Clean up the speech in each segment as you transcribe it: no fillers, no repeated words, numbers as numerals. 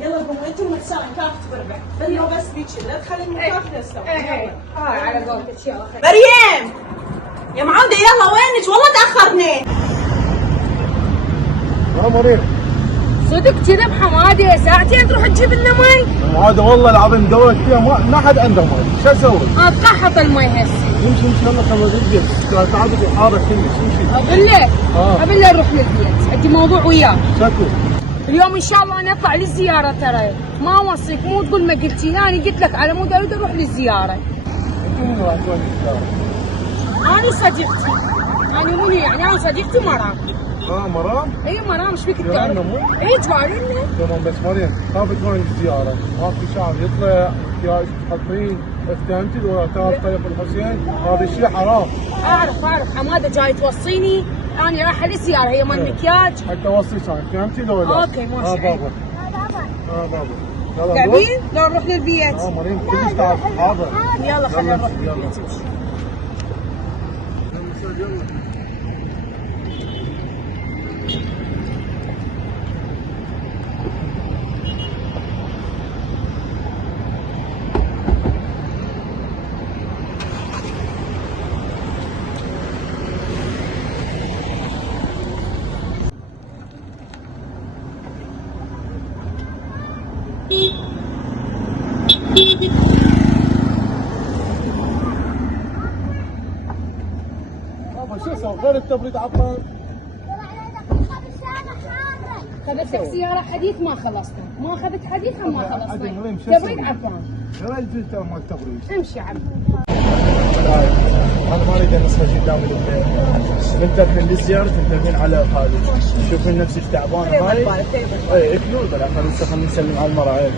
يلا قوموا انتم ومساء كافة بربع بلوا بس بيجي لا تخلي المكافأة تسوي. على قولتك يلا خير. مريم يا معودة يلا وينك والله تأخرنا. مريم صدق كذا بحماده ساعتين تروح تجيب لنا مي؟ هذا والله العظيم دورت فيها ما حد عنده مي، شو اسوي؟ طحط المي هسه. يمشي يلا خلينا نجلس تعبت الحاره كلش يمشي. اقول له نروح للبيت، عندي موضوع وياه. شكو؟ اليوم ان شاء الله انا اطلع للزياره ترى، ما اوصيك مو تقول ما قلتي، انا قلت لك على مود اريد اروح للزياره. انت وين راح تروحي للزياره؟ انا صديقتي. انا مو يعني انا صديقتي مرام. مرام؟ اي مرام ايش فيك جارنا تعرف؟ مو؟ اي جارنا. تمام بس مريم خافت تروحين للزياره، ما في شعر يطلع يا تحطين افتهمتي ولا تعرف طريق الحسين، هذا الشيء حرام. اعرف حماده جاي توصيني، انا رايحه للزياره هي مال مكياج. حتى اوصيك انا فهمتي لو لا؟ اوكي ماشي. بابا بابا يلا تعبين؟ لو نروح للبيت. مريم كلش تعب حاضر. يلا خلينا نروح يلا. للبيت. يلا. بابا شو اسوي غير التبريد عطل؟ خذت سيارة حديث ما خلصنا، ما اخذت حديث هم ما عدل خلصنا. مريم، شو تبريد أسوي؟ عفان. غير الفلتر مال التبريد. امشي عبد. انا ما اريد انصح قدام البيت. انت الحين للزيارة تنتبهين على خالد، تشوفين نفسك تعبانة هاي. اي اكلوا بلا خلينا نسلم على المرأة عيب.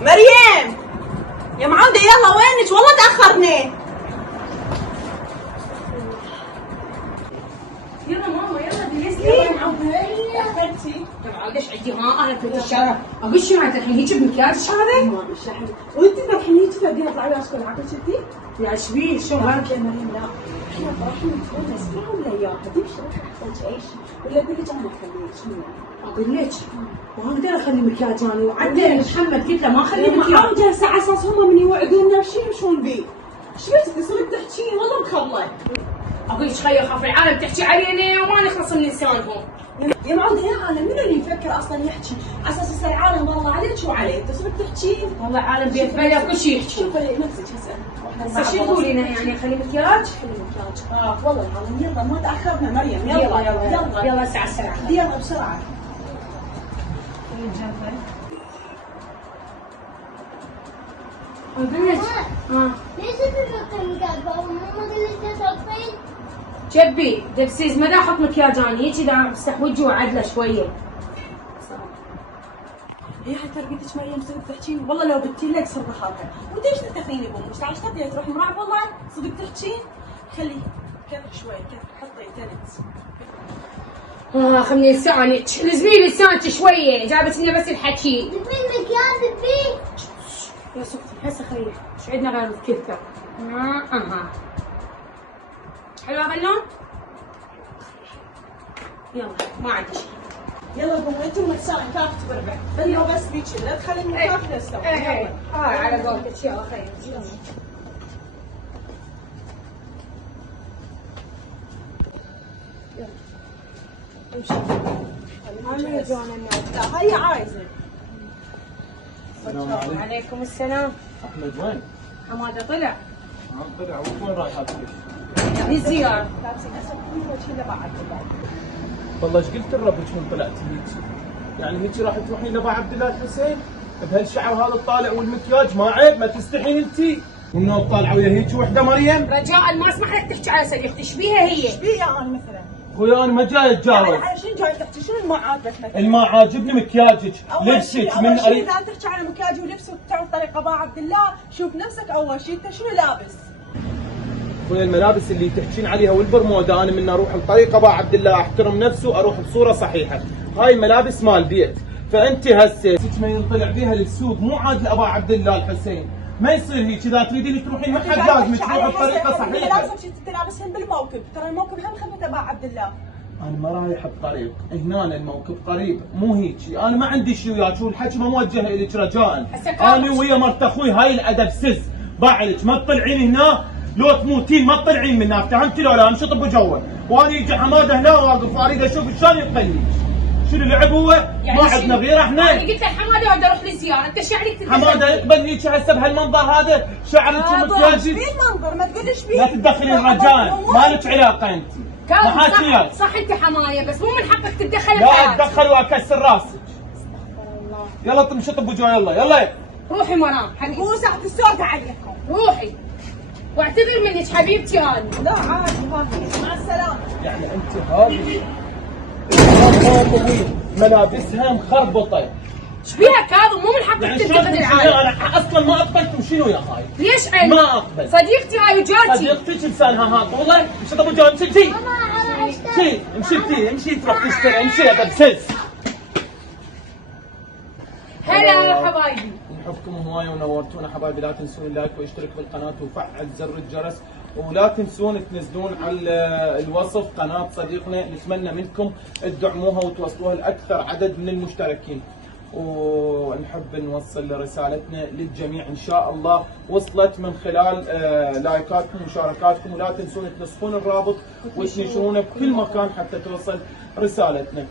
مريم يا معودة يلا وينك والله تأخرنا. يلا ماما يلا جلسي. يلا معودة تأخرتي. معود ايش عندي انا في الشارع اقول شو انت الحين هيك بمكياج هذا؟ ما بشحن وانت الحين هيك تبدين اطلعي وياك العقل شفتي؟ يا ايش بيه شو لا غلط؟ يا مريم لا احنا راح نتونس فيها ولا اياها تمشي تحتاج اي شيء ولا اقول لك انا اخليك شنو؟ اقول لك ما اقدر اخلي مكياج انا وعدل محمد قلت له ما اخلي مكياج. معودة هسه على اساس هم من يوعدونا وشي يمشون بيه. ايش بس تصير تحكين والله مخلة. اقول لك خير خاف العالم تحكي علينا وما نخلص من لسانهم. يا معودة يا عالم منو اللي يفكر اصلا يحكي؟ على اساس يصير العالم والله عليك وعليك تصير تحكين. والله عالم بيت بلا كل شيء يحكي. شوفي نفسك هسه. هسه شو تقولي لنا يعني اخلي مكياج؟ والله العظيم يلا ما تاخرنا مريم يلا يلا يلا الساعة الساعة. يلا بسرعة. اقول لك ليش تفكر مكياج بابا؟ ماما قالت لي تحطين. شبي دبسيز ما دا احط مكياج انا هيك دا افتح وجهي وعدله شويه. هي هاي تربيتك مريم صدق تحكين والله لو قلتي لك صرت خاطر وانت ايش تتخيني بامك؟ تعال تبدي تروح مرعب والله صدق تحكين. خلي كثر شوي كثر حطي تلت. خلني لسانك لزمي لسانك شويه جابت لنا بس الحكي. تبين مكياج تبين. يا ستي هسه خير ايش عندنا غير الكذبه؟ حلوه بلون؟ يلا ما عندي شيء. يلا قوموا انتم مساء كافة بربع بلوا بس بيجي لا تخلي المكافأة تسوي. على قولتك يلا خير. امشي. لا هي عايزة. السلام عليكم. وعليكم السلام. احمد وين؟ حماده طلع طلع وين رايح للزياره. لابسين هسه كل وجهي لبعض. والله ايش قلت لربك من طلعت هيك؟ يعني هيك راح تروحين لابو عبد الله الحسين؟ بهالشعر هذا الطالع والمكياج ما عيب ما تستحين انت؟ وانه طالعه ويا هيك وحده مريم؟ رجاء ما اسمح لك تحكي على صديقتي ايش بيها هي؟ ايش بي انا مثلا؟ خويا انا ما جاي اتجاوز. يعني شنو جاي تحكي شنو اللي ما عاجبك مثلا؟ اللي ما عاجبني مكياجك، أول لبسك شيء من اذا تحكي على مكياج ولبس وتعرف طريق ابو عبد الله، شوف نفسك اول شيء انت شنو لابس؟ خويا الملابس اللي تحكين عليها والبرموده انا من اروح الطريق ابا عبد الله احترم نفسه اروح بصوره صحيحه، هاي ملابس مال بيت، فانت هسه ما ينطلع بيها للسوق مو عاد لابا عبد الله الحسين، ما يصير هيك، اذا تريدين تروحين ما حد لازم تروحي بطريقه صحيحه. لازم شي تلابسهن بالموكب، ترى الموكب هم خدمه ابا عبد الله. انا ما رايح بطريق، هنا الموكب قريب مو هيجي، انا ما عندي شيء وياك، والحكي ما موجه اليك رجاء. انا ويا مرت اخوي هاي الادب سز، باعلك ما تطلعين هنا لو تموتين ما تطلعين من هنا، فهمتي لو لا؟ انشط بجوه، وانا يجي حماده هنا واقف اريد اشوف شلون يطلعني. شنو لعب هو؟ يعني ما عندنا غير احنا. انا قلت لك حماده ودي اروح لزياره، انت شو عليك تتدخل؟ حماده يقبل هيك هسه بهالمنظر هذا؟ شعرك مكياجي؟ ايش المنظر؟ ما تقولش بيه. لا تتدخلين رجاء، ما لك علاقه انت. كاظم ما حاكي صح انت حمايه، بس مو من حقك تتدخل لا بحياتي. اتدخل واكسر راسك. يلا تمشط بوجهه يلا. روحي مرام حبيبتي. مو ساعة السوداء عليكم. روحي واعتذر منك حبيبتي انا. لا عادي هذه، مع السلامة. يعني انت هذه ملابسها مخربطه. ايش بيها كاظم؟ مو من حقك يعني تتدخل العالم. انا اصلا ما اقبلت وشنو يا هاي؟ ليش عيب؟ ما اقبل. صديقتي هاي وجارتي. صديقتك لسانها هات والله، مشي ابو جون امشي امشي تروح تشتري امشي هذا بسز. هلا حبايبي. نحبكم هوايه ونورتونا حبايبي، لا تنسون اللايك واشترك بالقناه وفعل زر الجرس، ولا تنسون تنزلون على الوصف قناه صديقنا، نتمنى منكم تدعموها وتوصلوها لاكثر عدد من المشتركين، ونحب نوصل رسالتنا للجميع ان شاء الله وصلت من خلال لايكاتكم ومشاركاتكم، ولا تنسون تنسخون الرابط وتنشرونه بكل مكان حتى توصل رسالتنا.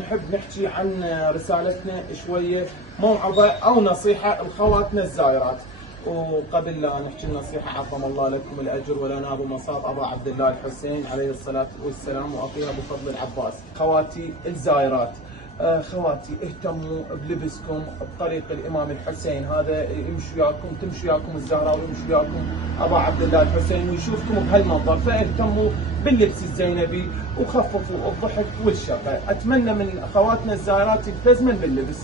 نحب نحكي عن رسالتنا شويه موعظه او نصيحه لخواتنا الزائرات، وقبل لا نحكي النصيحه عظم الله لكم الاجر ولا ناب مصاب ابا عبد الله الحسين عليه الصلاه والسلام واطيها بفضل العباس. خواتي الزائرات، خواتي اهتموا بلبسكم بطريق الامام الحسين، هذا يمشي وياكم تمشي وياكم الزهراء ويمشي وياكم ابا عبد الله الحسين ويشوفكم بهالمنظر، فاهتموا باللبس الزينبي وخففوا الضحك والشقه. اتمنى من اخواتنا الزائرات يلتزمن باللبس.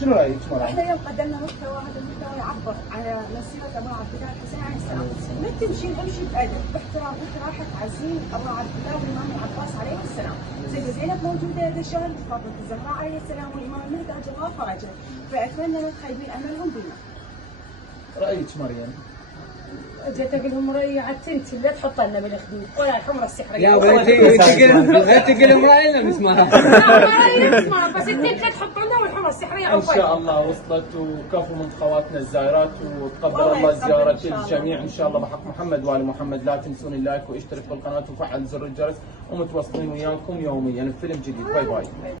شنو رايك مرام؟ احنا اليوم قدمنا محتوى، هذا المحتوى يعبر على مسيره ابو عبد الله الحسين عليه السلام. ما تمشي نمشي بادب باحترام، انت راح تعزين ابو عبد الله والامام العباس عليه السلام. سيدة زينب موجوده هذا الشهر، فاطمه الزهراء عليه السلام، والامام المهدي عجل الله فرجه، فاتمنى لا تخيبين املهم بنا. رايك مريم؟ جيت اقول لهم ريعت انت لا تحط لنا بالخدود ولا الحمره السحريه. يا ولدي تقول امرأة لنا اسمها. بس انت لا تحط لنا والحمره السحريه ان شاء الله وصلت، وكفوا من خواتنا الزائرات، وتقبل الله زياره الجميع ان شاء الله بحق محمد وال محمد. لا تنسون اللايك واشترك بالقناه وفعل زر الجرس، ومتواصلين وياكم يوميا بفيلم جديد. باي باي.